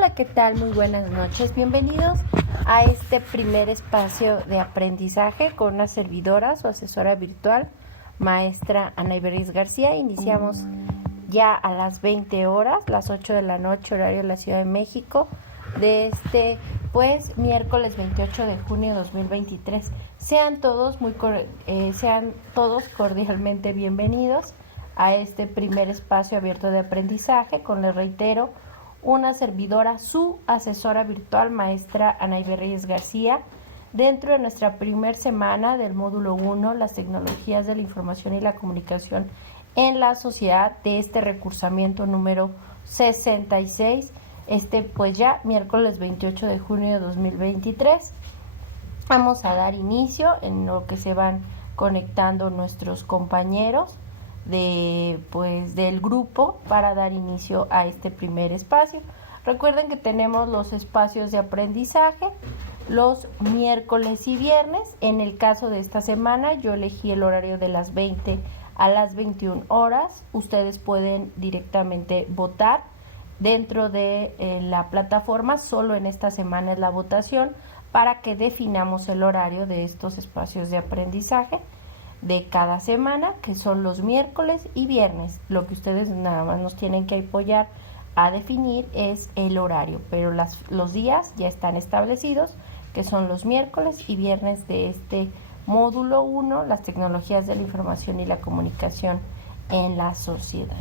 Hola, ¿qué tal? Muy buenas noches. Bienvenidos a este primer espacio de aprendizaje con una servidora, su asesora virtual, maestra Ana Iberis García. Iniciamos ya a las 20 horas, las 8 de la noche, horario de la Ciudad de México, de este, miércoles 28 de junio de 2023. Sean todos cordialmente bienvenidos a este primer espacio abierto de aprendizaje con, les reitero, una servidora, su asesora virtual, maestra Ana Iberis García, dentro de nuestra primer semana del módulo 1, las tecnologías de la información y la comunicación en la sociedad, de este recursamiento número 66, ya miércoles 28 de junio de 2023. Vamos a dar inicio en lo que se van conectando nuestros compañeros del grupo para dar inicio a este primer espacio. Recuerden que tenemos los espacios de aprendizaje los miércoles y viernes. En el caso de esta semana, yo elegí el horario de las 20 a las 21 horas. Ustedes pueden directamente votar dentro de la plataforma. Solo en esta semana es la votación para que definamos el horario de estos espacios de aprendizaje de cada semana, que son los miércoles y viernes. Lo que ustedes nada más nos tienen que apoyar a definir es el horario, pero los días ya están establecidos, que son los miércoles y viernes de este módulo 1, las tecnologías de la información y la comunicación en la sociedad.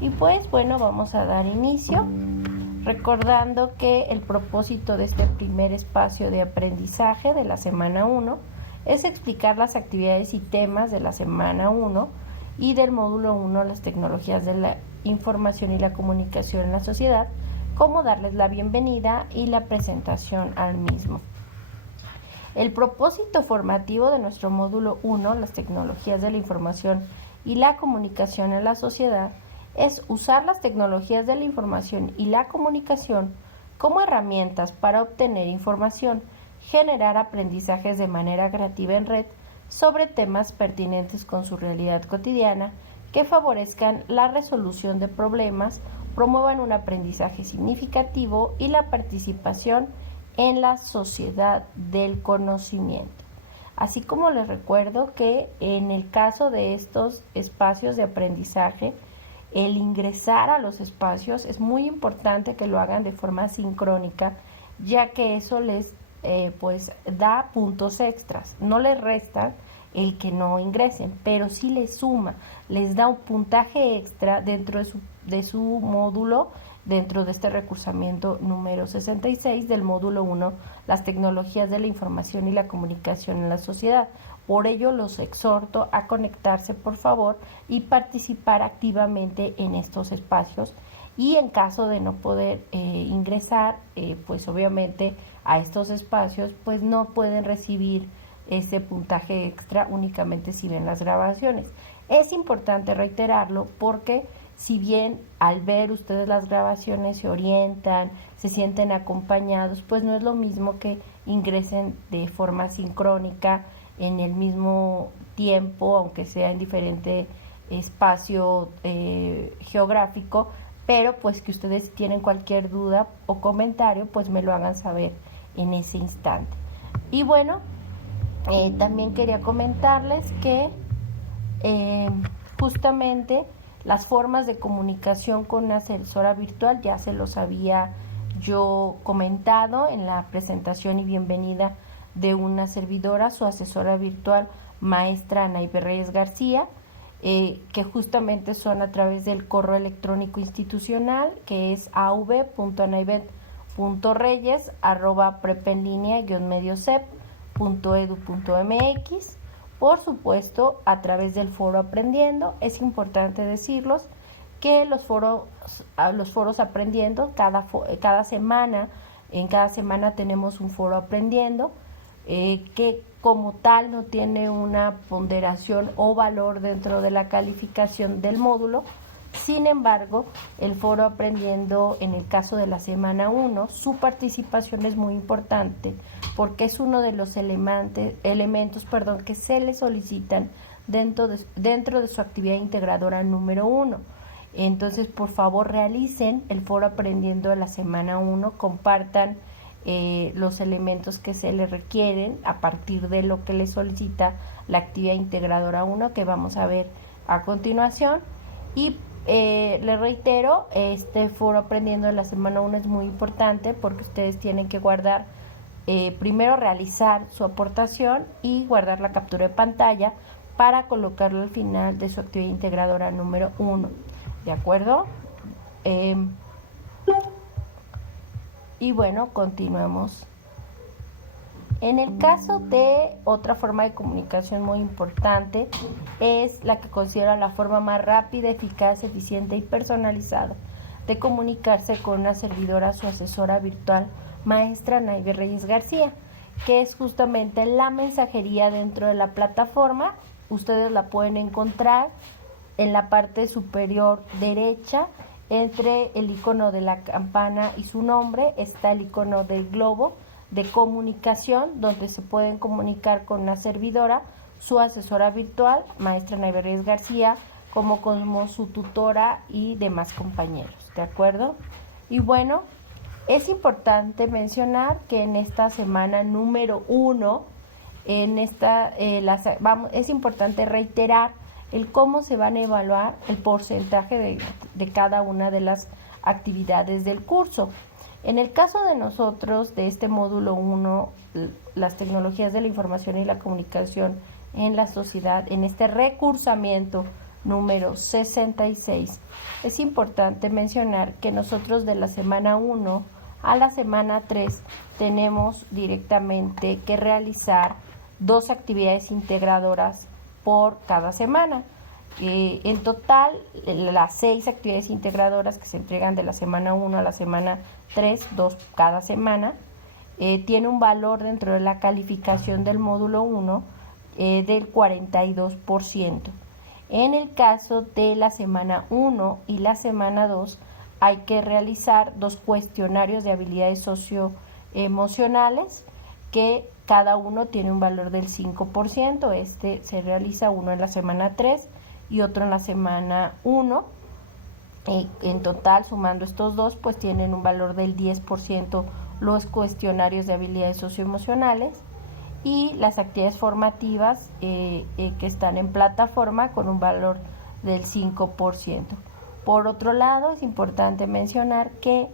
Y vamos a dar inicio, recordando que el propósito de este primer espacio de aprendizaje de la semana 1 es explicar las actividades y temas de la semana 1 y del módulo 1, las tecnologías de la información y la comunicación en la sociedad, cómo darles la bienvenida y la presentación al mismo. El propósito formativo de nuestro módulo 1, las tecnologías de la información y la comunicación en la sociedad, es usar las tecnologías de la información y la comunicación como herramientas para obtener información, generar aprendizajes de manera creativa en red sobre temas pertinentes con su realidad cotidiana, que favorezcan la resolución de problemas, promuevan un aprendizaje significativo y la participación en la sociedad del conocimiento. Así como les recuerdo que en el caso de estos espacios de aprendizaje, el ingresar a los espacios es muy importante que lo hagan de forma sincrónica, ya que eso les da puntos extras. No les resta el que no ingresen, pero sí les suma, les da un puntaje extra dentro de su módulo, dentro de este recursamiento número 66 del módulo 1, las tecnologías de la información y la comunicación en la sociedad. Por ello los exhorto a conectarse, por favor, y participar activamente en estos espacios. Y en caso de no poder ingresar, obviamente a estos espacios, no pueden recibir ese puntaje extra únicamente si ven las grabaciones. Es importante reiterarlo porque si bien al ver ustedes las grabaciones se orientan, se sienten acompañados, no es lo mismo que ingresen de forma sincrónica en el mismo tiempo, aunque sea en diferente espacio geográfico, pero que ustedes si tienen cualquier duda o comentario, me lo hagan saber en ese instante. Y también quería comentarles que justamente las formas de comunicación con una asesora virtual ya se los había yo comentado en la presentación y bienvenida de una servidora, su asesora virtual, maestra Ana Iberis García, que justamente son a través del correo electrónico institucional, que es av.anaibet.reyes@prepenlinea-mediocep.edu.mx. Por supuesto, a través del foro Aprendiendo. Es importante decirlos que los foros Aprendiendo, cada semana, en cada semana tenemos un foro Aprendiendo, que como tal no tiene una ponderación o valor dentro de la calificación del módulo. Sin embargo, el foro Aprendiendo, en el caso de la semana 1, su participación es muy importante porque es uno de los elementos que se le solicitan dentro de su actividad integradora número 1. Entonces, por favor, realicen el foro aprendiendo de la semana 1, compartan los elementos que se les requieren a partir de lo que les solicita la actividad integradora 1 que vamos a ver a continuación. Y les reitero, este foro aprendiendo de la semana 1 es muy importante porque ustedes tienen que guardar, primero realizar su aportación y guardar la captura de pantalla para colocarlo al final de su actividad integradora número 1. ¿De acuerdo? Y bueno, continuemos. En el caso de otra forma de comunicación muy importante, es la que considera la forma más rápida, eficaz, eficiente y personalizada de comunicarse con una servidora, su asesora virtual, maestra Naive Reyes García, que es justamente la mensajería dentro de la plataforma. Ustedes la pueden encontrar en la parte superior derecha. Entre el icono de la campana y su nombre está el icono del globo de comunicación, donde se pueden comunicar con una servidora, su asesora virtual, maestra Naive Reyes García, como su tutora y demás compañeros, ¿de acuerdo? Y bueno, es importante mencionar que en esta semana número 1, es importante reiterar el cómo se van a evaluar el porcentaje de cada una de las actividades del curso. En el caso de nosotros, de este módulo 1, las tecnologías de la información y la comunicación en la sociedad, en este recursamiento número 66, es importante mencionar que nosotros de la semana 1 a la semana 3 tenemos directamente que realizar 2 actividades integradoras por cada semana. En total, las 6 actividades integradoras que se entregan de la semana 1 a la semana 3, 2 cada semana, tiene un valor dentro de la calificación del módulo 1 del 42%. En el caso de la semana 1 y la semana 2, hay que realizar 2 cuestionarios de habilidades socioemocionales que cada uno tiene un valor del 5%. Este se realiza uno en la semana 3 y otro en la semana 1. En total, sumando estos 2, pues tienen un valor del 10% los cuestionarios de habilidades socioemocionales, y las actividades formativas que están en plataforma con un valor del 5%. Por otro lado, es importante mencionar que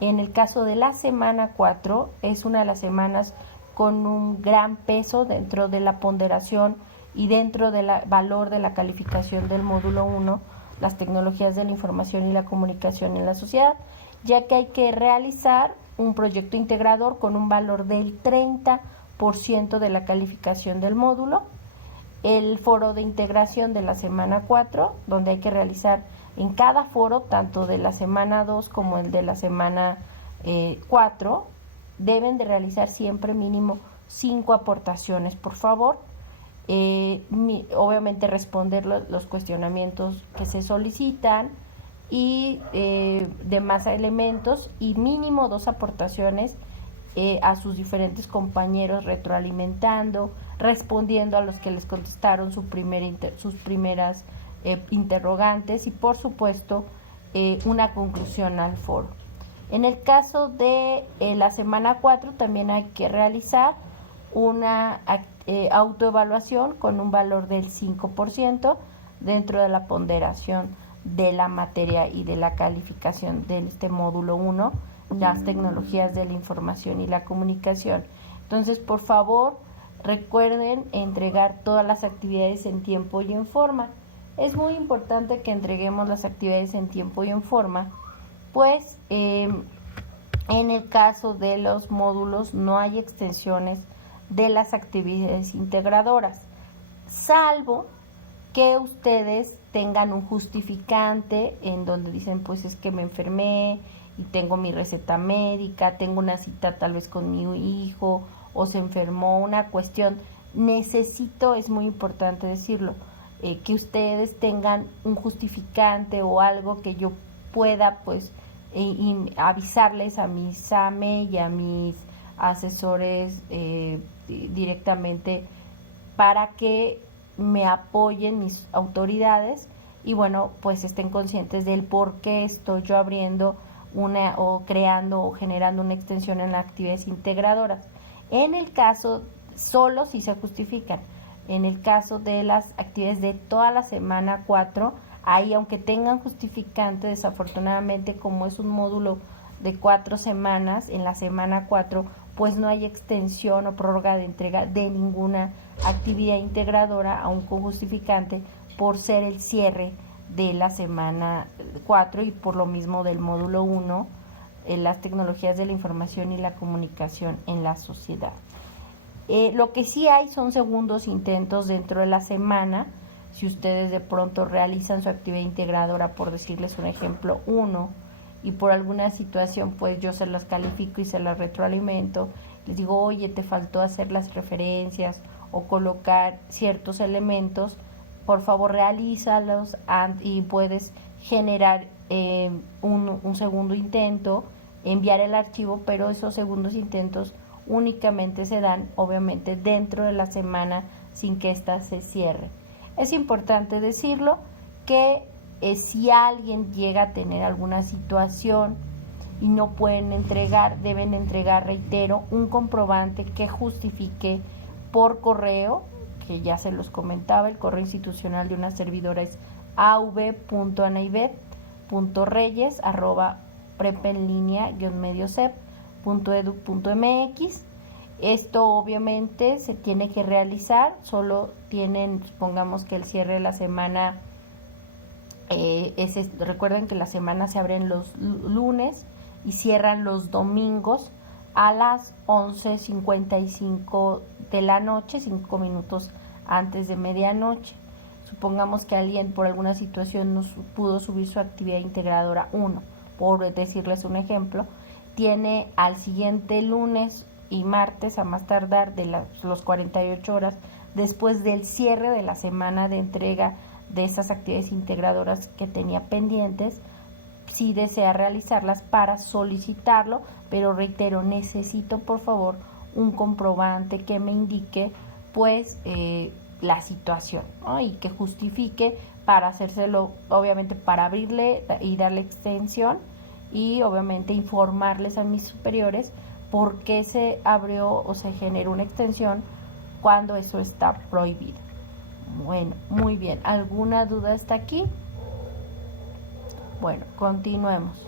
en el caso de la semana 4 es una de las semanas con un gran peso dentro de la ponderación y dentro del valor de la calificación del módulo 1, las tecnologías de la información y la comunicación en la sociedad, ya que hay que realizar un proyecto integrador con un valor del 30% de la calificación del módulo, el foro de integración de la semana 4, donde hay que realizar en cada foro, tanto de la semana 2 como el de la semana 4, deben de realizar siempre mínimo 5 aportaciones, por favor. Obviamente responder los cuestionamientos que se solicitan y demás elementos, y mínimo 2 aportaciones a sus diferentes compañeros, retroalimentando, respondiendo a los que les contestaron sus primeras interrogantes, y por supuesto una conclusión al foro. En el caso de la semana 4 también hay que realizar una autoevaluación con un valor del 5% dentro de la ponderación de la materia y de la calificación de este módulo 1, las tecnologías de la información y la comunicación. Entonces, por favor, recuerden entregar todas las actividades en tiempo y en forma. Es muy importante que entreguemos las actividades en tiempo y en forma, pues en el caso de los módulos no hay extensiones de las actividades integradoras, salvo que ustedes tengan un justificante en donde dicen, pues es que me enfermé y tengo mi receta médica, tengo una cita tal vez con mi hijo, o se enfermó, una cuestión, es muy importante decirlo, que ustedes tengan un justificante o algo que yo pueda pues avisarles a mi SAME y a mis asesores directamente, para que me apoyen mis autoridades y bueno, pues estén conscientes del por qué estoy yo abriendo una o creando o generando una extensión en las actividades integradoras. En el caso, solo si se justifican. En el caso de las actividades de toda la semana 4, ahí aunque tengan justificante, desafortunadamente como es un módulo de 4 semanas, en la semana 4 pues no hay extensión o prórroga de entrega de ninguna actividad integradora, aún con justificante, por ser el cierre de la semana 4 y por lo mismo del módulo 1, las tecnologías de la información y la comunicación en la sociedad. Lo que sí hay son segundos intentos dentro de la semana. Si ustedes de pronto realizan su actividad integradora, por decirles un ejemplo, 1, y por alguna situación pues yo se las califico y se las retroalimento, les digo, oye, te faltó hacer las referencias o colocar ciertos elementos, por favor realízalos y puedes generar un segundo intento, enviar el archivo, pero esos segundos intentos únicamente se dan obviamente dentro de la semana sin que ésta se cierre. Es importante decirlo que si alguien llega a tener alguna situación y no pueden entregar, deben entregar, reitero, un comprobante que justifique por correo, que ya se los comentaba, el correo institucional de una servidora es av.anaivet.reyes@prepenlinea-mediocep.edu.mx. Esto obviamente se tiene que realizar, solo tienen, supongamos que el cierre de la semana, recuerden que la semana se abren los lunes y cierran los domingos a las 11:55 de la noche, 5 minutos antes de medianoche. Supongamos que alguien por alguna situación no pudo subir su actividad integradora 1, por decirles un ejemplo, tiene al siguiente lunes y martes a más tardar de los 48 horas después del cierre de la semana de entrega de esas actividades integradoras que tenía pendientes, si desea realizarlas, para solicitarlo, pero reitero, necesito por favor un comprobante que me indique pues la situación, ¿no? Y que justifique para hacérselo, obviamente para abrirle y darle extensión y obviamente informarles a mis superiores por qué se abrió o se generó una extensión cuando eso está prohibido. Bueno, muy bien. ¿Alguna duda hasta aquí? Bueno, continuemos.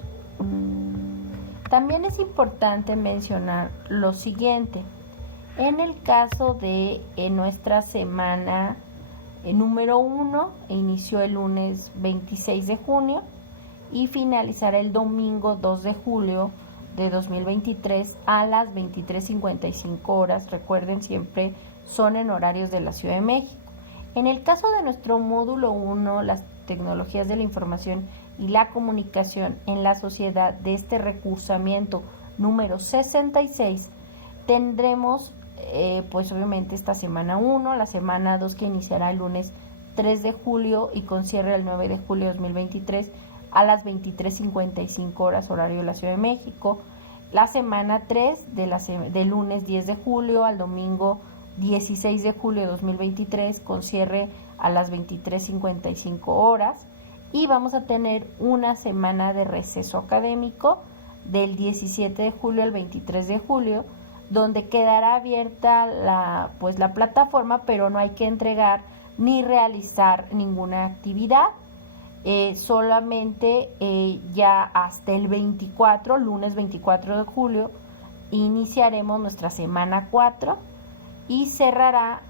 También es importante mencionar lo siguiente. En el caso de nuestra semana número 1, inició el lunes 26 de junio y finalizará el domingo 2 de julio de 2023 a las 23:55 horas. Recuerden, siempre son en horarios de la Ciudad de México. En el caso de nuestro módulo 1, las tecnologías de la información y la comunicación en la sociedad, de este recursamiento número 66, tendremos pues obviamente esta semana 1, la semana 2 que iniciará el lunes 3 de julio y con cierre el 9 de julio de 2023 a las 23:55 horas horario de la Ciudad de México, la semana 3 del lunes 10 de julio al domingo 16 de julio de 2023 con cierre a las 23:55 horas, y vamos a tener una semana de receso académico del 17 de julio al 23 de julio, donde quedará abierta la plataforma, pero no hay que entregar ni realizar ninguna actividad. Solamente ya hasta el 24, lunes 24 de julio, iniciaremos nuestra semana 4 y cerrará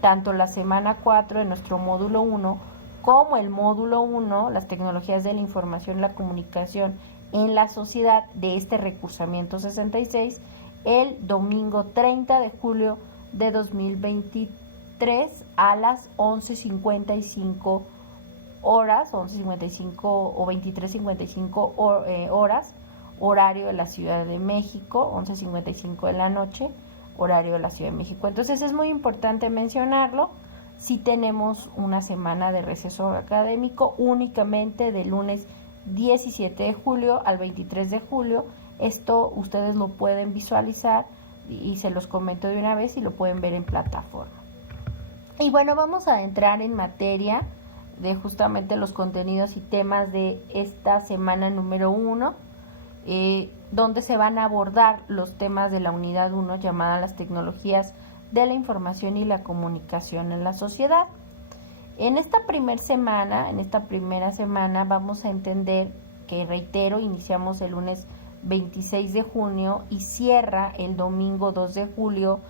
tanto la semana 4 de nuestro módulo 1 como el módulo 1, las tecnologías de la información y la comunicación en la sociedad, de este recursamiento 66, el domingo 30 de julio de 2023 a las 11:55 horas, 11:55 o 23:55 horas, horario de la Ciudad de México, 11:55 de la noche, horario de la Ciudad de México. Entonces es muy importante mencionarlo. Si tenemos una semana de receso académico únicamente del lunes 17 de julio al 23 de julio. Esto ustedes lo pueden visualizar y se los comento de una vez y lo pueden ver en plataforma. Y bueno, vamos a entrar en materia de justamente los contenidos y temas de esta semana número 1, donde se van a abordar los temas de la unidad 1 llamada las tecnologías de la información y la comunicación en la sociedad. En esta primera semana vamos a entender que, reitero, iniciamos el lunes 26 de junio y cierra el domingo 2 de julio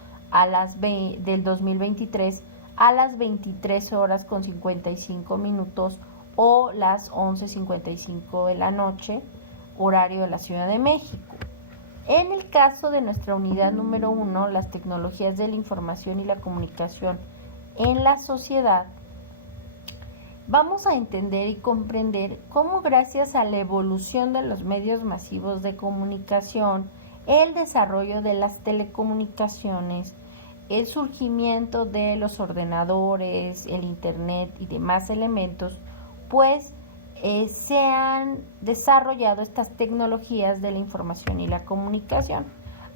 del 2023 a las 23 horas con 55 minutos o las 11:55 de la noche, horario de la Ciudad de México. En el caso de nuestra unidad número 1, las tecnologías de la información y la comunicación en la sociedad, vamos a entender y comprender cómo, gracias a la evolución de los medios masivos de comunicación, el desarrollo de las telecomunicaciones, el surgimiento de los ordenadores, el internet y demás elementos, pues se han desarrollado estas tecnologías de la información y la comunicación.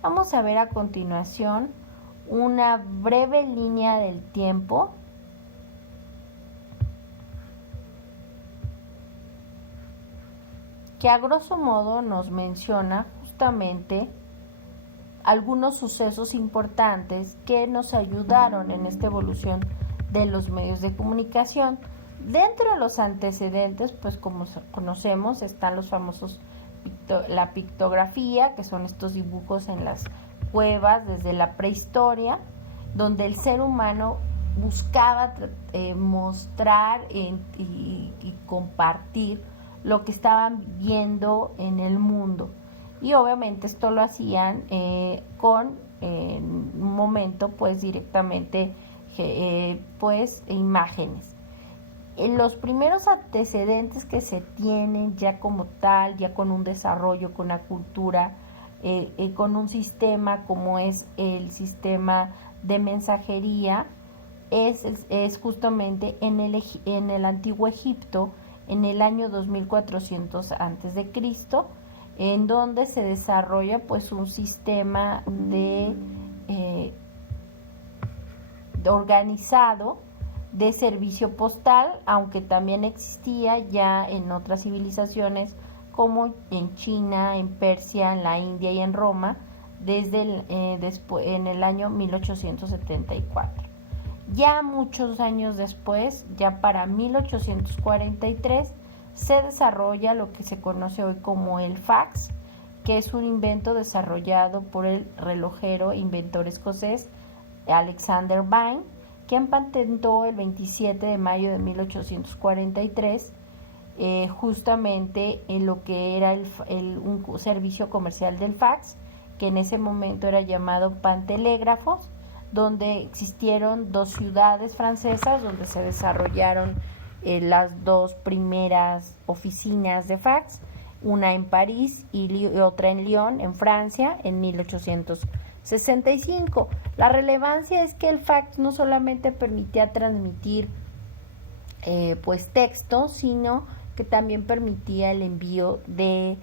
Vamos a ver a continuación una breve línea del tiempo que a grosso modo nos menciona justamente algunos sucesos importantes que nos ayudaron en esta evolución de los medios de comunicación. Dentro de los antecedentes, pues como conocemos, están los famosos la pictografía, que son estos dibujos en las cuevas desde la prehistoria, donde el ser humano buscaba mostrar y compartir lo que estaban viendo en el mundo. Y obviamente esto lo hacían con un momento pues directamente pues imágenes. En los primeros antecedentes que se tienen ya como tal, ya con un desarrollo, con una cultura, con un sistema como es el sistema de mensajería, es justamente en el antiguo Egipto, en el año 2400 antes de Cristo, en donde se desarrolla pues un sistema de organizado de servicio postal, aunque también existía ya en otras civilizaciones como en China, en Persia, en la India y en Roma desde en el año 1874. Ya muchos años después, ya para 1843, se desarrolla lo que se conoce hoy como el fax, que es un invento desarrollado por el relojero e inventor escocés Alexander Bain, quien patentó el 27 de mayo de 1843 justamente en lo que era un servicio comercial del fax, que en ese momento era llamado pantelégrafos, donde existieron dos ciudades francesas donde se desarrollaron las dos primeras oficinas de fax, una en París y otra en Lyon, en Francia, en 1865. La relevancia es que el fax no solamente permitía transmitir pues texto, sino que también permitía el envío de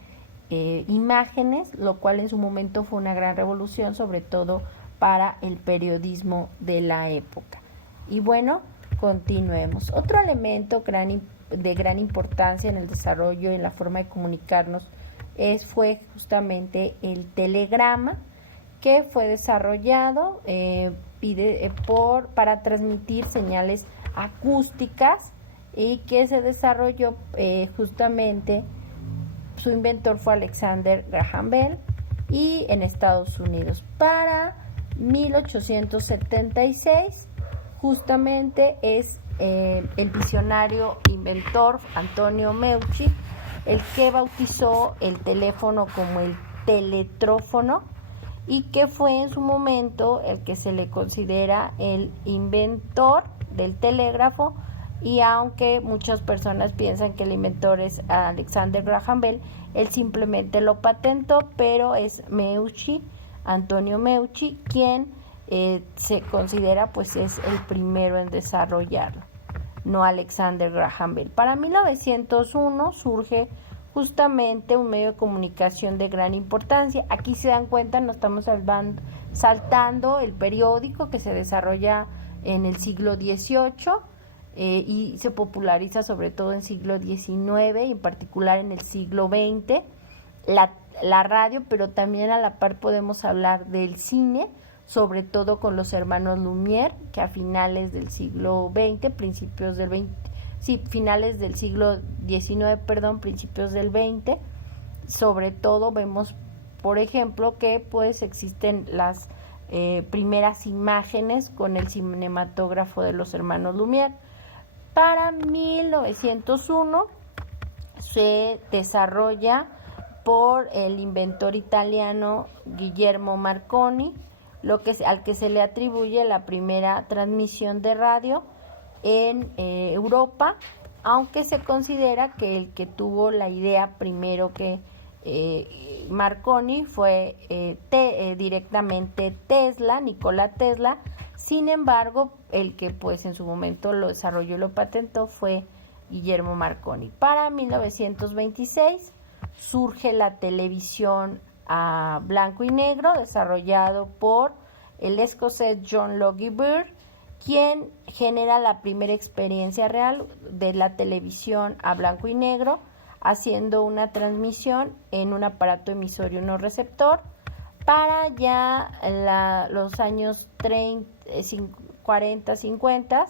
imágenes, lo cual en su momento fue una gran revolución, sobre todo para el periodismo de la época. Y bueno, continuemos. Otro elemento de gran importancia en el desarrollo y en la forma de comunicarnos fue justamente el telegrama, que fue desarrollado para transmitir señales acústicas y que se desarrolló justamente, su inventor fue Alexander Graham Bell, y en Estados Unidos. Para 1876 justamente es el visionario inventor Antonio Meucci el que bautizó el teléfono como el teletrófono, y que fue en su momento el que se le considera el inventor del telégrafo. Y aunque muchas personas piensan que el inventor es Alexander Graham Bell, él simplemente lo patentó, pero es Meucci, Antonio Meucci, quien se considera pues es el primero en desarrollarlo, no Alexander Graham Bell. Para 1901 surge justamente un medio de comunicación de gran importancia. Aquí se dan cuenta, no estamos saltando el periódico, que se desarrolla en el siglo XVIII, y se populariza sobre todo en siglo XIX y en particular en el siglo XX, la radio, pero también a la par podemos hablar del cine, sobre todo con los hermanos Lumière, que a finales del siglo XX, finales del siglo XIX, principios del XX, sobre todo vemos, por ejemplo, que pues existen las primeras imágenes con el cinematógrafo de los hermanos Lumière. Para 1901 se desarrolla por el inventor italiano Guillermo Marconi, al que se le atribuye la primera transmisión de radio en Europa, aunque se considera que el que tuvo la idea primero que Marconi fue directamente Nikola Tesla. Sin embargo, el que pues en su momento lo desarrolló y lo patentó fue Guillermo Marconi. Para 1926 surge la televisión a blanco y negro, desarrollado por el escocés John Logie Baird, quien genera la primera experiencia real de la televisión a blanco y negro, haciendo una transmisión en un aparato emisor y uno receptor. Para ya los años 40, 50,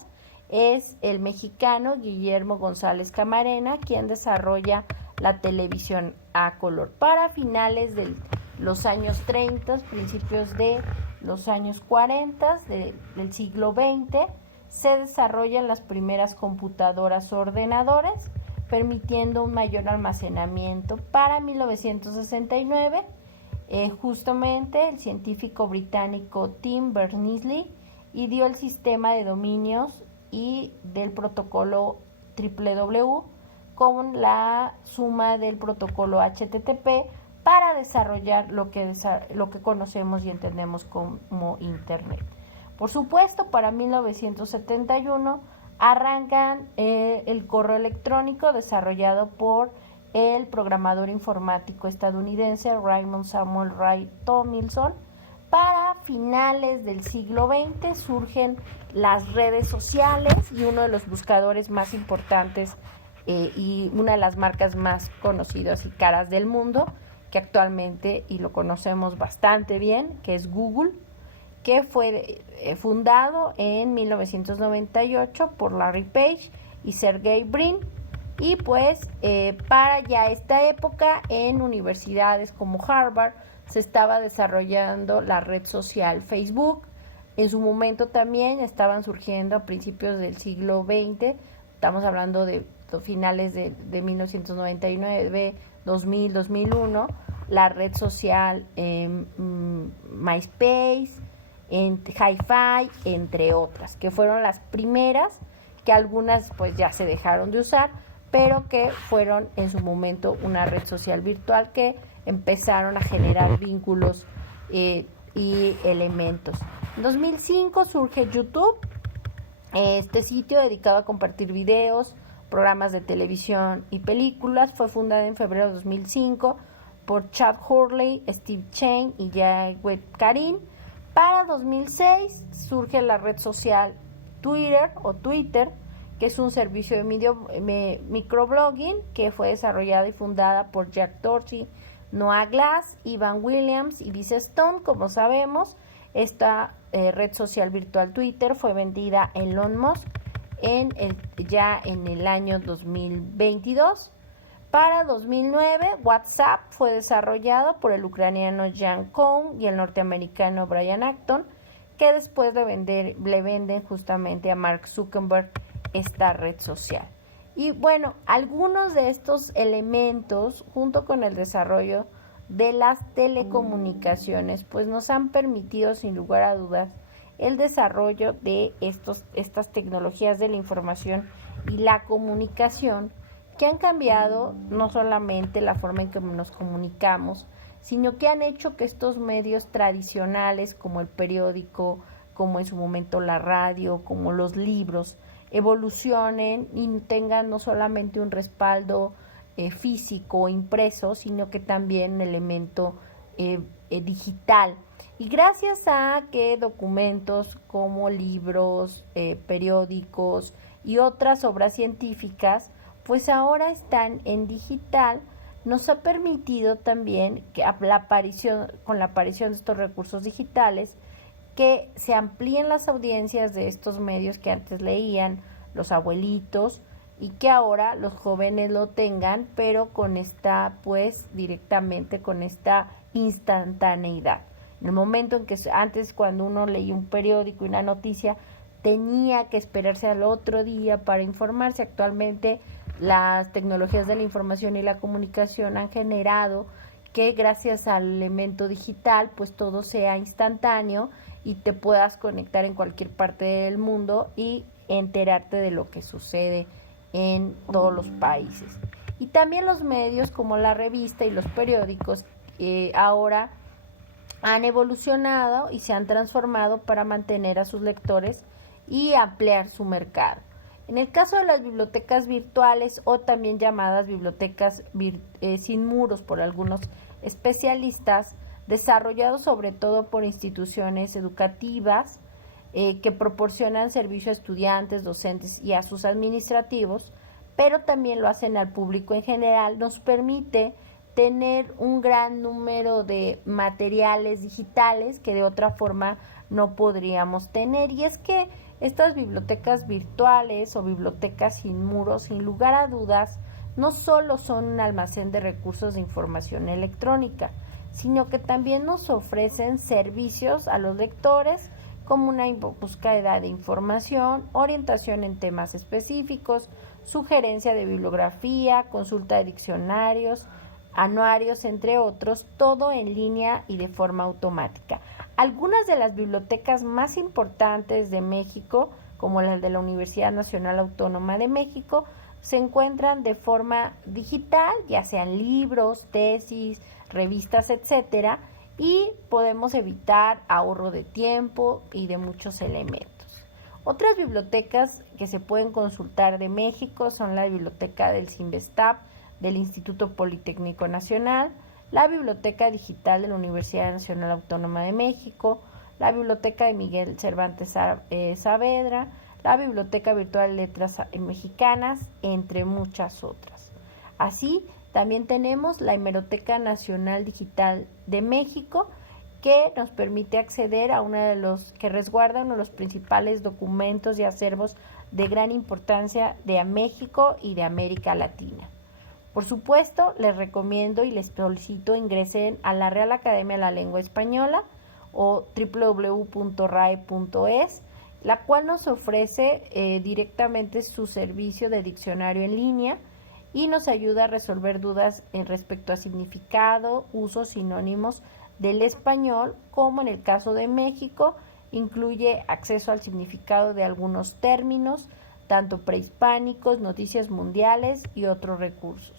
es el mexicano Guillermo González Camarena quien desarrolla la televisión a color. Para finales de los años 30, principios de los años 40 del siglo XX, se desarrollan las primeras computadoras o ordenadores, permitiendo un mayor almacenamiento. Para 1969, justamente el científico británico Tim Berners-Lee ideó el sistema de dominios y del protocolo www con la suma del protocolo HTTP para desarrollar lo que conocemos y entendemos como Internet. Por supuesto, para 1971 arrancan el correo electrónico desarrollado por el programador informático estadounidense Raymond Samuel Wright Tomlinson. Para finales del siglo XX surgen las redes sociales y uno de los buscadores más importantes y una de las marcas más conocidas y caras del mundo, que actualmente, y lo conocemos bastante bien, que es Google, que fue fundado en 1998 por Larry Page y Sergey Brin. Y pues para ya esta época en universidades como Harvard se estaba desarrollando la red social Facebook. En su momento también estaban surgiendo a principios del siglo XX, estamos hablando de finales de 1999, 2000, 2001, la red social MySpace, Hi-Fi, entre otras, que fueron las primeras, que algunas pues ya se dejaron de usar, pero que fueron en su momento una red social virtual que empezaron a generar vínculos y elementos. En 2005 surge YouTube, este sitio dedicado a compartir videos, programas de televisión y películas. Fue fundada en febrero de 2005 por Chad Hurley, Steve Chen y Jawed Karim. Para 2006 surge la red social Twitter, que es un servicio de microblogging que fue desarrollada y fundada por Jack Dorsey, Noah Glass, Ivan Williams y Liz Stone. Como sabemos, esta red social virtual Twitter fue vendida a Elon Musk ya en el año 2022. Para 2009, WhatsApp fue desarrollado por el ucraniano Jan Koum y el norteamericano Brian Acton, que después le venden justamente a Mark Zuckerberg esta red social. Y bueno, algunos de estos elementos, junto con el desarrollo de las telecomunicaciones, pues nos han permitido, sin lugar a dudas, el desarrollo de estas tecnologías de la información y la comunicación, que han cambiado no solamente la forma en que nos comunicamos, sino que han hecho que estos medios tradicionales, como el periódico, como en su momento la radio, como los libros, evolucionen y tengan no solamente un respaldo físico o impreso, sino que también un elemento digital. Y gracias a que documentos como libros, periódicos, y otras obras científicas, pues ahora están en digital. Nos ha permitido también que con la aparición de estos recursos digitales, que se amplíen las audiencias de estos medios que antes leían los abuelitos y que ahora los jóvenes lo tengan, pero con directamente con esta instantaneidad. En el momento en que antes, cuando uno leía un periódico y una noticia, tenía que esperarse al otro día para informarse. Actualmente las tecnologías de la información y la comunicación han generado que gracias al elemento digital pues todo sea instantáneo y te puedas conectar en cualquier parte del mundo y enterarte de lo que sucede en todos los países. Y también los medios como la revista y los periódicos ahora han evolucionado y se han transformado para mantener a sus lectores y ampliar su mercado. En el caso de las bibliotecas virtuales, o también llamadas bibliotecas sin muros por algunos especialistas, desarrollados sobre todo por instituciones educativas que proporcionan servicio a estudiantes, docentes y a sus administrativos, pero también lo hacen al público en general, nos permite tener un gran número de materiales digitales que de otra forma no podríamos tener. Y es que estas bibliotecas virtuales o bibliotecas sin muros, sin lugar a dudas, no solo son un almacén de recursos de información electrónica, sino que también nos ofrecen servicios a los lectores como una búsqueda de información, orientación en temas específicos, sugerencia de bibliografía, consulta de diccionarios, anuarios, entre otros, todo en línea y de forma automática. Algunas de las bibliotecas más importantes de México, como las de la Universidad Nacional Autónoma de México, se encuentran de forma digital, ya sean libros, tesis, revistas, etcétera, y podemos evitar ahorro de tiempo y de muchos elementos. Otras bibliotecas que se pueden consultar de México son la Biblioteca del Cinvestav, del Instituto Politécnico Nacional, la Biblioteca Digital de la Universidad Nacional Autónoma de México, la Biblioteca de Miguel Cervantes Saavedra, la Biblioteca Virtual de Letras Mexicanas, entre muchas otras. Así, también tenemos la Hemeroteca Nacional Digital de México, que nos permite acceder a que resguarda uno de los principales documentos y acervos de gran importancia de México y de América Latina. Por supuesto, les recomiendo y les solicito ingresen a la Real Academia de la Lengua Española o www.rae.es, la cual nos ofrece directamente su servicio de diccionario en línea y nos ayuda a resolver dudas en respecto a significado, usos, sinónimos del español, como en el caso de México, incluye acceso al significado de algunos términos, tanto prehispánicos, noticias mundiales y otros recursos.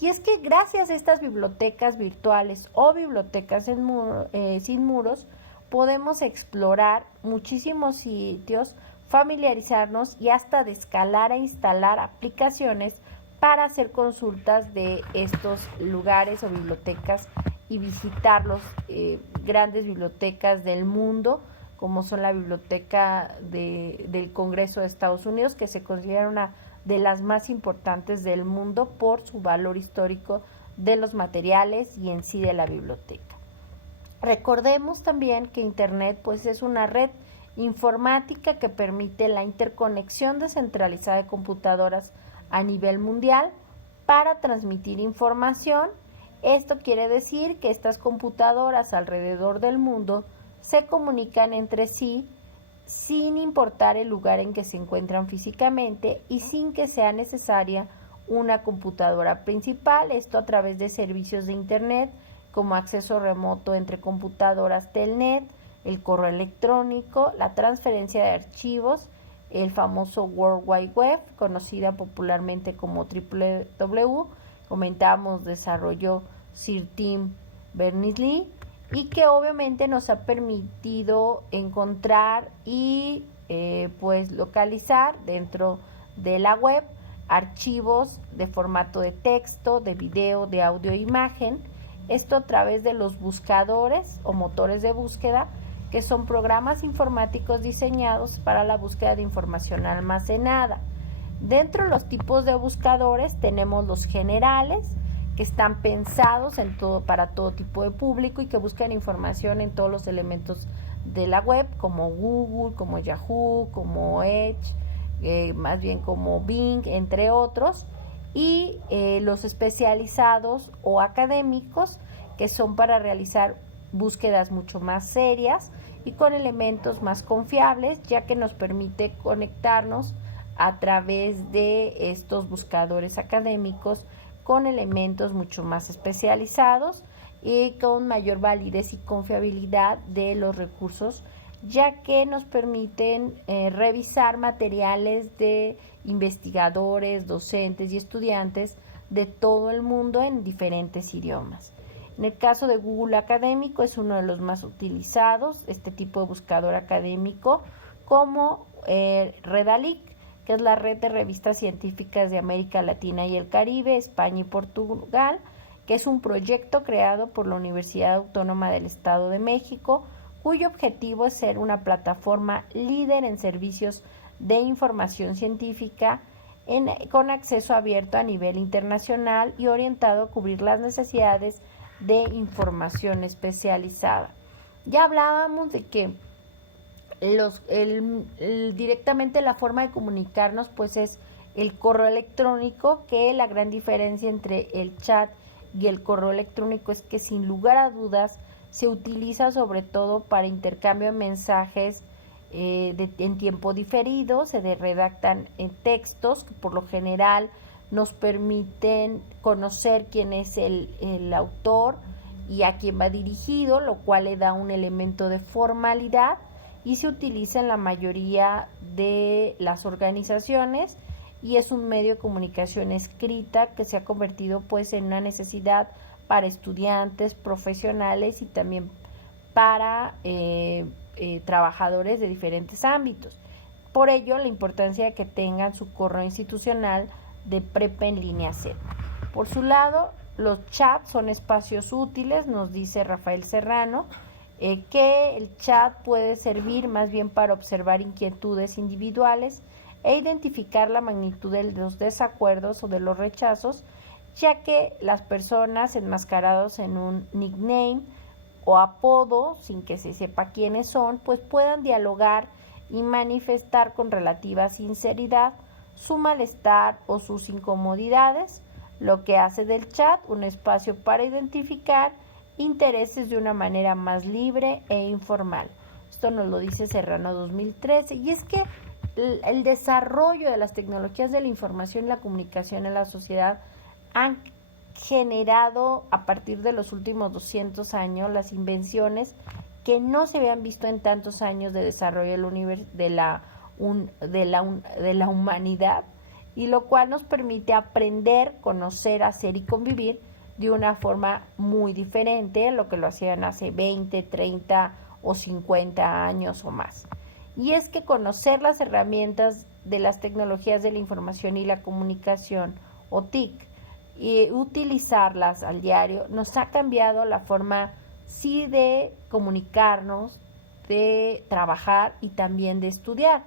Y es que gracias a estas bibliotecas virtuales o bibliotecas sin muros, podemos explorar muchísimos sitios, familiarizarnos y hasta descargar e instalar aplicaciones para hacer consultas de estos lugares o bibliotecas y visitar las grandes bibliotecas del mundo, como son la Biblioteca del Congreso de Estados Unidos, que se considera una de las más importantes del mundo por su valor histórico de los materiales y en sí de la biblioteca. Recordemos también que Internet pues es una red informática que permite la interconexión descentralizada de computadoras a nivel mundial para transmitir información. Esto quiere decir que estas computadoras alrededor del mundo se comunican entre sí sin importar el lugar en que se encuentran físicamente y sin que sea necesaria una computadora principal, esto a través de servicios de Internet como acceso remoto entre computadoras Telnet, el correo electrónico, la transferencia de archivos, el famoso World Wide Web, conocida popularmente como www, comentábamos, desarrolló Sir Tim Berners-Lee, y que obviamente nos ha permitido encontrar y pues localizar dentro de la web archivos de formato de texto, de video, de audio e imagen, esto a través de los buscadores o motores de búsqueda que son programas informáticos diseñados para la búsqueda de información almacenada. Dentro de los tipos de buscadores tenemos los generales, que están pensados para todo tipo de público y que buscan información en todos los elementos de la web, como Google, como Yahoo, como Edge, más bien como Bing, entre otros, y los especializados o académicos, que son para realizar búsquedas mucho más serias y con elementos más confiables, ya que nos permite conectarnos a través de estos buscadores académicos con elementos mucho más especializados y con mayor validez y confiabilidad de los recursos, ya que nos permiten revisar materiales de investigadores, docentes y estudiantes de todo el mundo en diferentes idiomas. En el caso de Google Académico es uno de los más utilizados, este tipo de buscador académico, como Redalyc, que es la red de revistas científicas de América Latina y el Caribe, España y Portugal, que es un proyecto creado por la Universidad Autónoma del Estado de México, cuyo objetivo es ser una plataforma líder en servicios de información científica con acceso abierto a nivel internacional y orientado a cubrir las necesidades de información especializada. Ya hablábamos de que directamente la forma de comunicarnos pues es el correo electrónico, que la gran diferencia entre el chat y el correo electrónico es que sin lugar a dudas se utiliza sobre todo para intercambio de mensajes en tiempo diferido, se redactan textos que por lo general nos permiten conocer quién es el autor y a quién va dirigido, lo cual le da un elemento de formalidad y se utiliza en la mayoría de las organizaciones y es un medio de comunicación escrita que se ha convertido pues en una necesidad para estudiantes, profesionales y también para trabajadores de diferentes ámbitos. Por ello, la importancia de que tengan su correo institucional de prepa en línea cero. Por su lado, los chats son espacios útiles, nos dice Rafael Serrano, que el chat puede servir más bien para observar inquietudes individuales e identificar la magnitud de los desacuerdos o de los rechazos, ya que las personas enmascarados en un nickname o apodo, sin que se sepa quiénes son, pues puedan dialogar y manifestar con relativa sinceridad su malestar o sus incomodidades, lo que hace del chat un espacio para identificar intereses de una manera más libre e informal. Esto nos lo dice Serrano 2013, y es que el desarrollo de las tecnologías de la información y la comunicación en la sociedad han generado a partir de los últimos 200 años las invenciones que no se habían visto en tantos años de desarrollo de la humanidad, y lo cual nos permite aprender, conocer, hacer y convivir de una forma muy diferente a lo que lo hacían hace 20, 30 o 50 años o más. Y es que conocer las herramientas de las tecnologías de la información y la comunicación, o TIC, y utilizarlas al diario, nos ha cambiado la forma sí de comunicarnos, de trabajar y también de estudiar.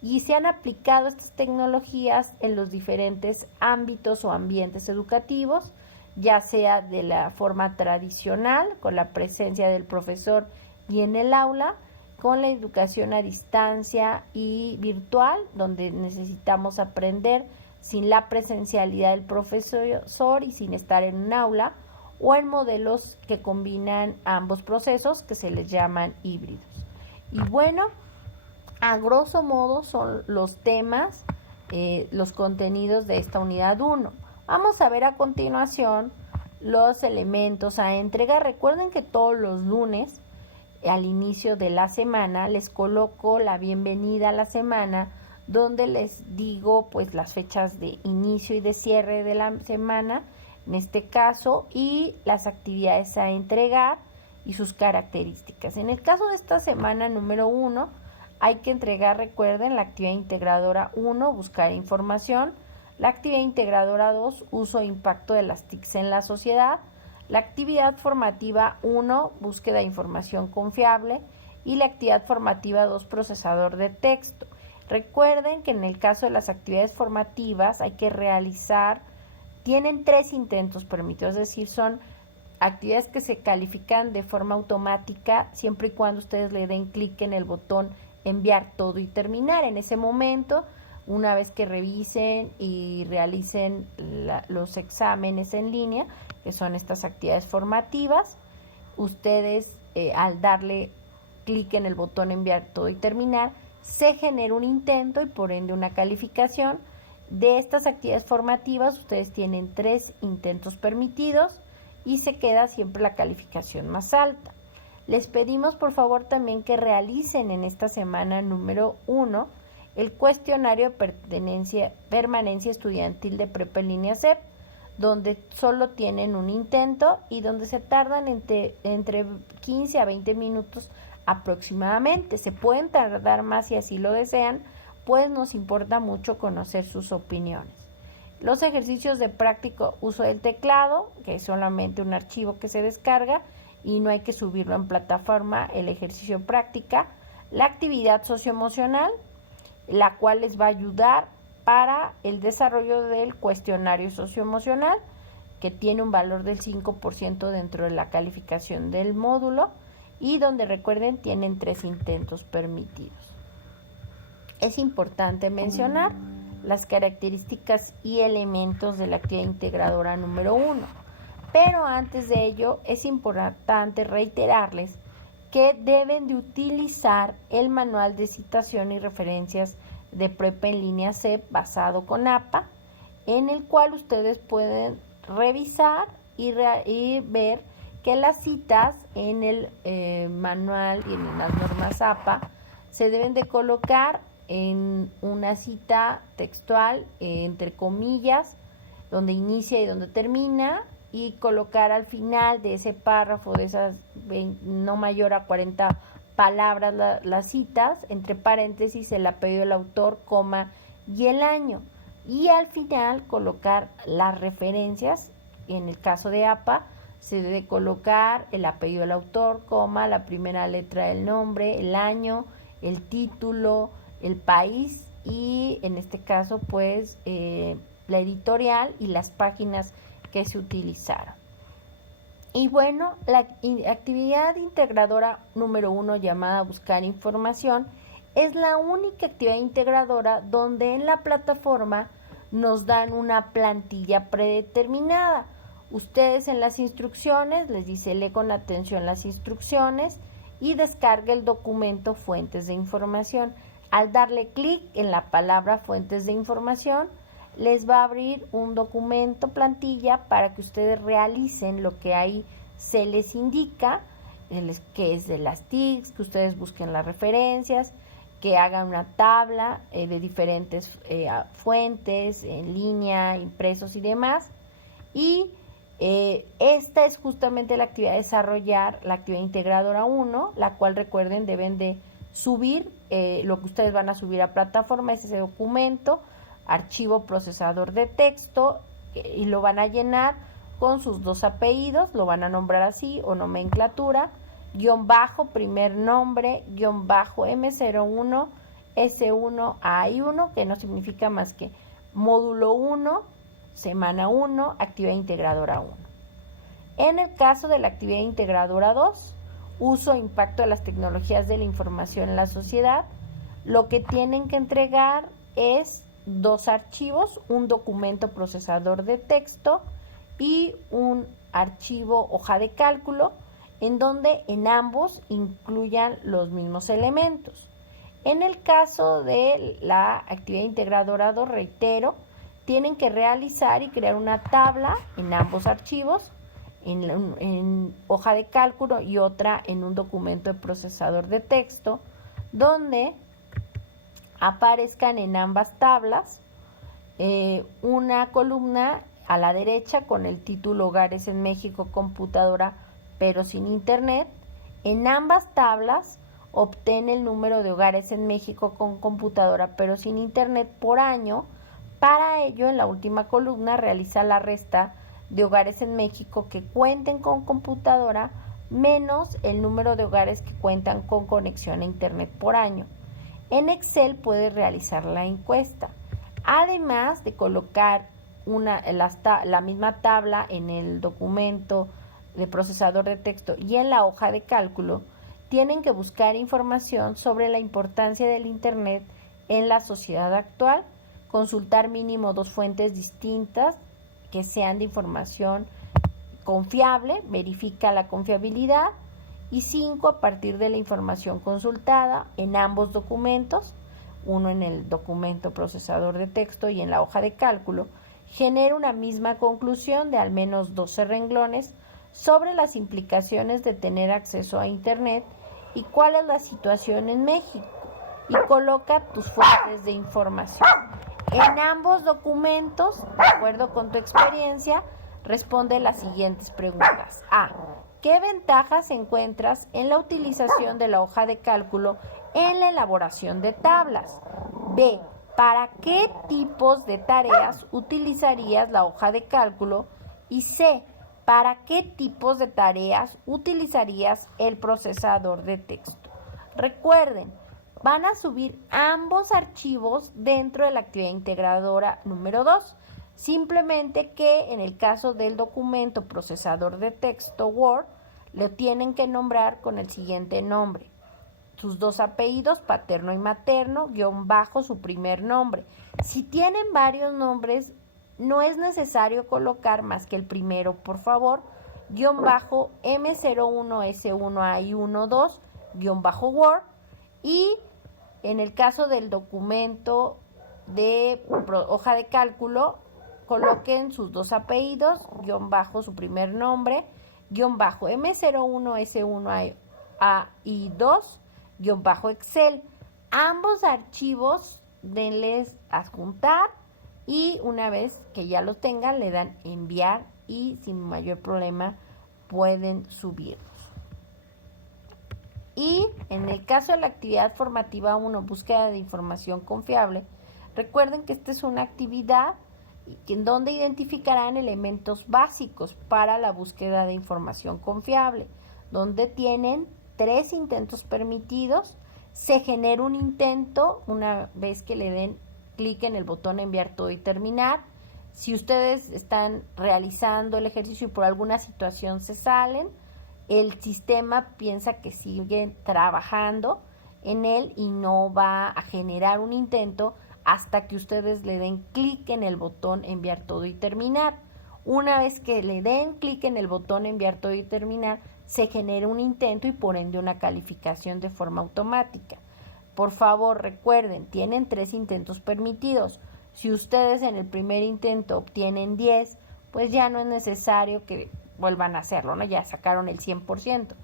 Y se han aplicado estas tecnologías en los diferentes ámbitos o ambientes educativos, ya sea de la forma tradicional, con la presencia del profesor y en el aula, con la educación a distancia y virtual, donde necesitamos aprender sin la presencialidad del profesor y sin estar en un aula, o en modelos que combinan ambos procesos, que se les llaman híbridos. Y bueno, a grosso modo son los temas, los contenidos de esta unidad 1. Vamos a ver a continuación los elementos a entregar. Recuerden que todos los lunes, al inicio de la semana, les coloco la bienvenida a la semana, donde les digo pues las fechas de inicio y de cierre de la semana, en este caso, y las actividades a entregar y sus características. En el caso de esta semana número 1, hay que entregar, recuerden, la actividad integradora 1, buscar información; la actividad integradora 2, uso e impacto de las TICs en la sociedad; la actividad formativa 1, búsqueda de información confiable; y la actividad formativa 2, procesador de texto. Recuerden que en el caso de las actividades formativas hay que realizar, tienen 3 intentos permitidos, es decir, son actividades que se califican de forma automática siempre y cuando ustedes le den clic en el botón enviar todo y terminar. En ese momento, una vez que revisen y realicen los exámenes en línea, que son estas actividades formativas, ustedes al darle clic en el botón enviar todo y terminar, se genera un intento y por ende una calificación. De estas actividades formativas, ustedes tienen 3 intentos permitidos y se queda siempre la calificación más alta. Les pedimos por favor también que realicen en esta semana número 1 el cuestionario de permanencia estudiantil de Prepa en Línea CEP, donde solo tienen un intento y donde se tardan entre 15 a 20 minutos aproximadamente. Se pueden tardar más si así lo desean, pues nos importa mucho conocer sus opiniones. Los ejercicios de práctico uso del teclado, que es solamente un archivo que se descarga y no hay que subirlo en plataforma, el ejercicio práctica. La actividad socioemocional, la cual les va a ayudar para el desarrollo del cuestionario socioemocional, que tiene un valor del 5% dentro de la calificación del módulo y donde, recuerden, tienen 3 intentos permitidos. Es importante mencionar las características y elementos de la actividad integradora número 1. Pero antes de ello es importante reiterarles que deben de utilizar el manual de citación y referencias de Prepa en Línea CEP basado con APA, en el cual ustedes pueden revisar y ver que las citas en el manual y en las normas APA se deben de colocar en una cita textual, entre comillas, donde inicia y donde termina, y colocar al final de ese párrafo, de esas no mayor a 40 palabras las citas, entre paréntesis el apellido del autor, coma y el año. Y al final colocar las referencias. En el caso de APA se debe colocar el apellido del autor, coma, la primera letra del nombre, el año, el título, el país y en este caso pues la editorial y las páginas que se utilizaron. Y bueno, la actividad integradora número 1, llamada buscar información, es la única actividad integradora donde en la plataforma nos dan una plantilla predeterminada. Ustedes en las instrucciones les dice lee con atención las instrucciones y descarga el documento fuentes de información. Al darle clic en la palabra fuentes de información, les va a abrir un documento plantilla para que ustedes realicen lo que ahí se les indica, que es de las TICs, que ustedes busquen las referencias, que hagan una tabla de diferentes fuentes en línea, impresos y demás. Y esta es justamente la actividad de desarrollar, la actividad integradora 1, la cual, recuerden, deben de subir lo que ustedes van a subir a plataforma, es ese documento, archivo procesador de texto, y lo van a llenar con sus 2 apellidos, lo van a nombrar así o nomenclatura, guión bajo, primer nombre, guión bajo M01, S1, AI1, que no significa más que módulo 1, semana 1, actividad integradora 1. En el caso de la actividad integradora 2, uso e impacto de las tecnologías de la información en la sociedad, lo que tienen que entregar es 2 archivos, un documento procesador de texto y un archivo hoja de cálculo, en donde en ambos incluyan los mismos elementos. En el caso de la actividad integradora 2, reitero, tienen que realizar y crear una tabla en ambos archivos, en hoja de cálculo y otra en un documento de procesador de texto, donde aparezcan en ambas tablas una columna a la derecha con el título Hogares en México, computadora pero sin internet. En ambas tablas obtén el número de hogares en México con computadora pero sin internet por año. Para ello, en la última columna realiza la resta de hogares en México que cuenten con computadora menos el número de hogares que cuentan con conexión a Internet por año. En Excel puedes realizar la encuesta. Además de colocar la misma tabla en el documento de procesador de texto y en la hoja de cálculo, tienen que buscar información sobre la importancia del Internet en la sociedad actual, consultar mínimo 2 fuentes distintas que sean de información confiable, verifica la confiabilidad, y 5, a partir de la información consultada en ambos documentos, uno en el documento procesador de texto y en la hoja de cálculo, genera una misma conclusión de al menos 12 renglones sobre las implicaciones de tener acceso a Internet y cuál es la situación en México, y coloca tus fuentes de información. En ambos documentos, de acuerdo con tu experiencia, responde las siguientes preguntas. A. ¿Qué ventajas encuentras en la utilización de la hoja de cálculo en la elaboración de tablas? B. ¿Para qué tipos de tareas utilizarías la hoja de cálculo? Y C. ¿Para qué tipos de tareas utilizarías el procesador de texto? Recuerden, van a subir ambos archivos dentro de la actividad integradora número 2. Simplemente que en el caso del documento procesador de texto Word, lo tienen que nombrar con el siguiente nombre: sus 2 apellidos, paterno y materno, guión bajo su primer nombre. Si tienen varios nombres, no es necesario colocar más que el primero, por favor, guión bajo M01S1AI12, guión bajo Word. Y en el caso del documento de hoja de cálculo, coloquen sus 2 apellidos, guión bajo su primer nombre, guión bajo M01S1AI2, guión bajo Excel. Ambos archivos denles adjuntar y una vez que ya los tengan le dan enviar y sin mayor problema pueden subirlos. Y en el caso de la actividad formativa 1, búsqueda de información confiable, recuerden que esta es una actividad en donde identificarán elementos básicos para la búsqueda de información confiable, donde tienen 3 intentos permitidos. Se genera un intento una vez que le den clic en el botón enviar todo y terminar. Si ustedes están realizando el ejercicio y por alguna situación se salen, el sistema piensa que siguen trabajando en él y no va a generar un intento hasta que ustedes le den clic en el botón enviar todo y terminar. Una vez que le den clic en el botón enviar todo y terminar, se genera un intento y por ende una calificación de forma automática. Por favor, recuerden, tienen 3 intentos permitidos. Si ustedes en el primer intento obtienen 10, pues ya no es necesario que vuelvan a hacerlo, ¿no? Ya sacaron el 100%.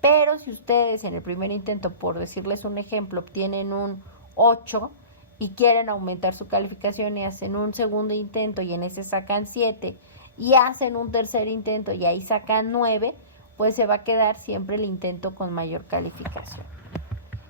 Pero si ustedes en el primer intento, por decirles un ejemplo, obtienen un 8 y quieren aumentar su calificación y hacen un segundo intento y en ese sacan 7 y hacen un tercer intento y ahí sacan 9, pues se va a quedar siempre el intento con mayor calificación.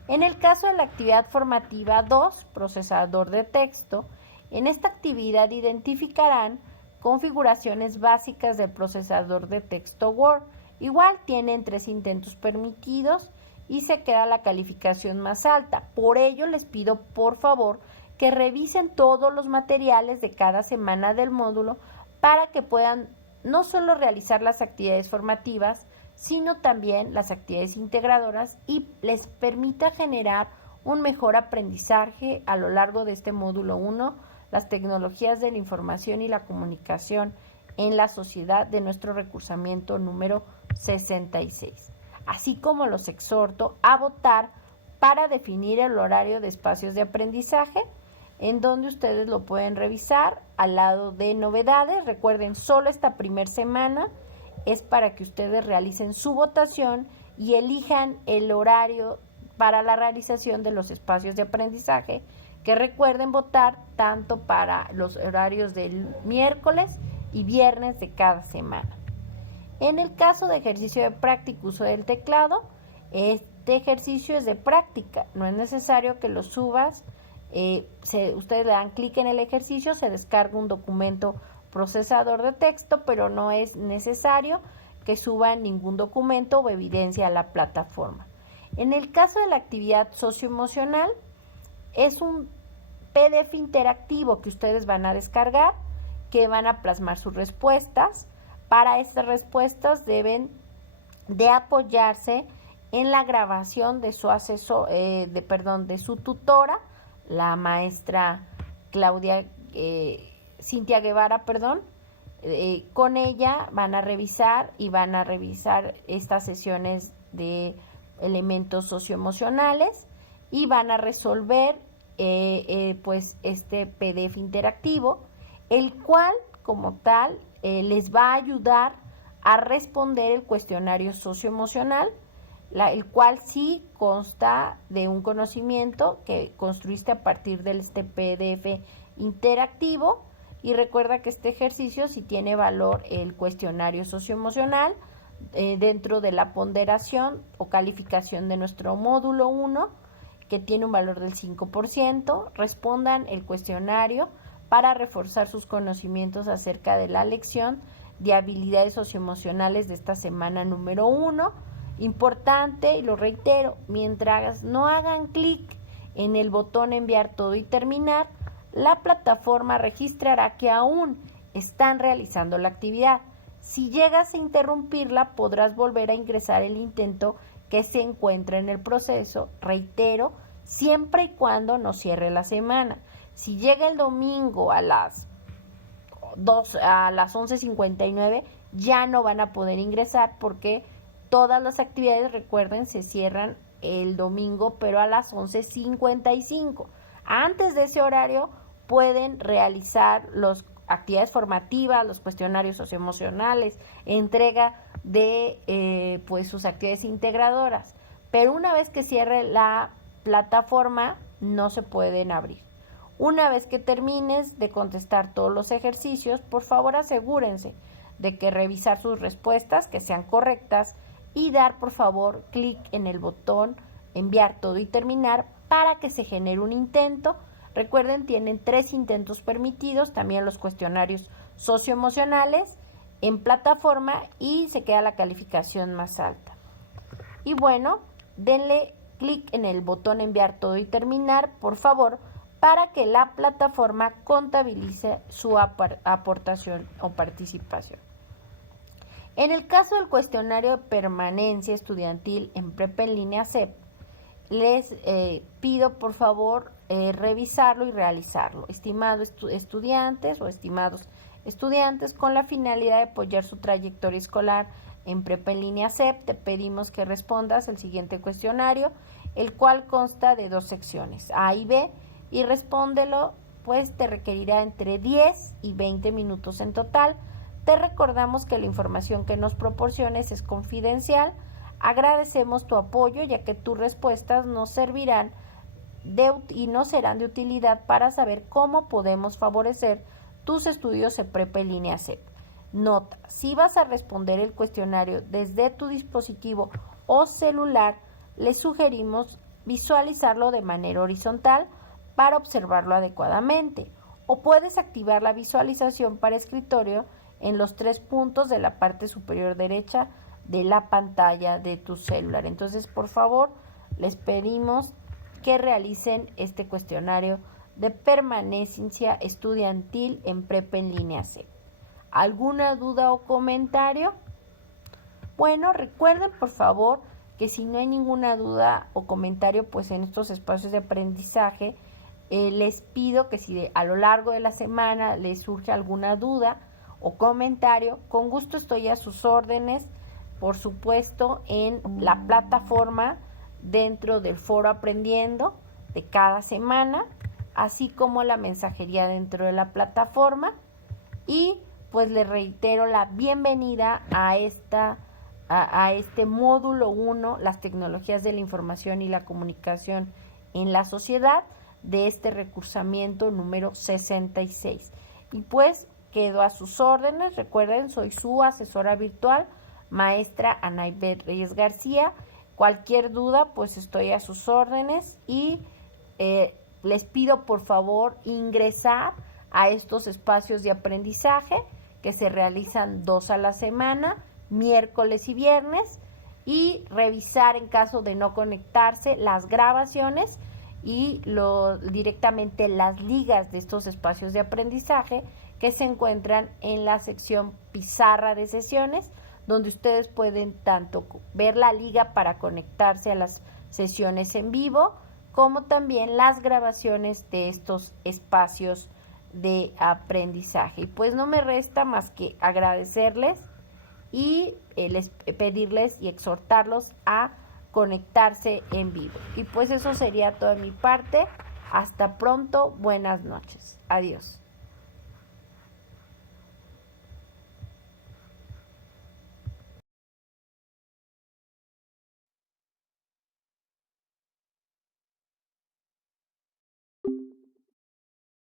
En el caso de la actividad formativa 2, procesador de texto, en esta actividad identificarán configuraciones básicas del procesador de texto Word. Igual tienen 3 intentos permitidos y se queda la calificación más alta. Por ello les pido por favor que revisen todos los materiales de cada semana del módulo para que puedan no solo realizar las actividades formativas, sino también las actividades integradoras y les permita generar un mejor aprendizaje a lo largo de este módulo 1, las tecnologías de la información y la comunicación en la sociedad, de nuestro recursamiento número 66. Así como los exhorto a votar para definir el horario de espacios de aprendizaje, en donde ustedes lo pueden revisar al lado de novedades. Recuerden, solo esta primera semana es para que ustedes realicen su votación y elijan el horario para la realización de los espacios de aprendizaje, que recuerden votar tanto para los horarios del miércoles y viernes de cada semana. En el caso de ejercicio de práctica, uso del teclado, este ejercicio es de práctica, no es necesario que lo subas. Ustedes le dan clic en el ejercicio, se descarga un documento procesador de texto, pero no es necesario que suban ningún documento o evidencia a la plataforma. En el caso de la actividad socioemocional, es un PDF interactivo que ustedes van a descargar, que van a plasmar sus respuestas. Para estas respuestas deben de apoyarse en la grabación de su asesor, de su tutora, la maestra Cintia Guevara, con ella van a revisar estas sesiones de elementos socioemocionales y van a resolver pues este PDF interactivo, el cual como tal les va a ayudar a responder el cuestionario socioemocional, el cual sí consta de un conocimiento que construiste a partir de este PDF interactivo. Y recuerda que este ejercicio sí tiene valor el cuestionario socioemocional dentro de la ponderación o calificación de nuestro módulo 1, que tiene un valor del 5%. Respondan el cuestionario para reforzar sus conocimientos acerca de la lección de habilidades socioemocionales de esta semana número 1. Importante, y lo reitero, mientras no hagan clic en el botón enviar todo y terminar, la plataforma registrará que aún están realizando la actividad. Si llegas a interrumpirla, podrás volver a ingresar el intento que se encuentra en el proceso, reitero, siempre y cuando no cierre la semana. Si llega el domingo a las 11:59, ya no van a poder ingresar porque todas las actividades, recuerden, se cierran el domingo, pero a las 11:55. Antes de ese horario pueden realizar las actividades formativas, los cuestionarios socioemocionales, entrega de pues sus actividades integradoras. Pero una vez que cierre la plataforma, no se pueden abrir. Una vez que termines de contestar todos los ejercicios, por favor asegúrense de que revisar sus respuestas, que sean correctas, y dar por favor clic en el botón enviar todo y terminar para que se genere un intento. Recuerden, tienen 3 intentos permitidos, también los cuestionarios socioemocionales en plataforma, y se queda la calificación más alta. Y bueno, denle clic en el botón enviar todo y terminar, por favor, para que la plataforma contabilice su aportación o participación. En el caso del cuestionario de permanencia estudiantil en Prepa en Línea CEP, les pido por favor revisarlo y realizarlo. Estimados estudiantes o estimados estudiantes, con la finalidad de apoyar su trayectoria escolar en Prepa en Línea CEP, te pedimos que respondas el siguiente cuestionario, el cual consta de 2 secciones, A y B, y respóndelo, pues te requerirá entre 10 y 20 minutos en total. Te recordamos que la información que nos proporciones es confidencial. Agradecemos tu apoyo, ya que tus respuestas nos servirán y nos serán de utilidad para saber cómo podemos favorecer tus estudios en Prepa en Línea CEP. Nota: si vas a responder el cuestionario desde tu dispositivo o celular, les sugerimos visualizarlo de manera horizontal para observarlo adecuadamente, o puedes activar la visualización para escritorio en los 3 puntos de la parte superior derecha de la pantalla de tu celular. Entonces, por favor, les pedimos que realicen este cuestionario de permanencia estudiantil en Prepa en Línea C. ¿Alguna duda o comentario? Bueno, recuerden por favor que si no hay ninguna duda o comentario, pues en estos espacios de aprendizaje, les pido que si a lo largo de la semana les surge alguna duda o comentario, con gusto estoy a sus órdenes, por supuesto, en la plataforma dentro del foro Aprendiendo de cada semana, así como la mensajería dentro de la plataforma. Y pues les reitero la bienvenida a este módulo 1, las tecnologías de la información y la comunicación en la sociedad, de este recursamiento número 66. Y pues quedo a sus órdenes. Recuerden, soy su asesora virtual, maestra Anaibet Reyes García. Cualquier duda, pues estoy a sus órdenes, y les pido por favor ingresar a estos espacios de aprendizaje que se realizan 2 a la semana. miércoles y viernes, y revisar en caso de no conectarse las grabaciones y directamente las ligas de estos espacios de aprendizaje que se encuentran en la sección pizarra de sesiones, donde ustedes pueden tanto ver la liga para conectarse a las sesiones en vivo, como también las grabaciones de estos espacios de aprendizaje. Y pues no me resta más que agradecerles y pedirles y exhortarlos a conectarse en vivo. Y pues eso sería todo de mi parte. Hasta pronto, buenas noches. Adiós.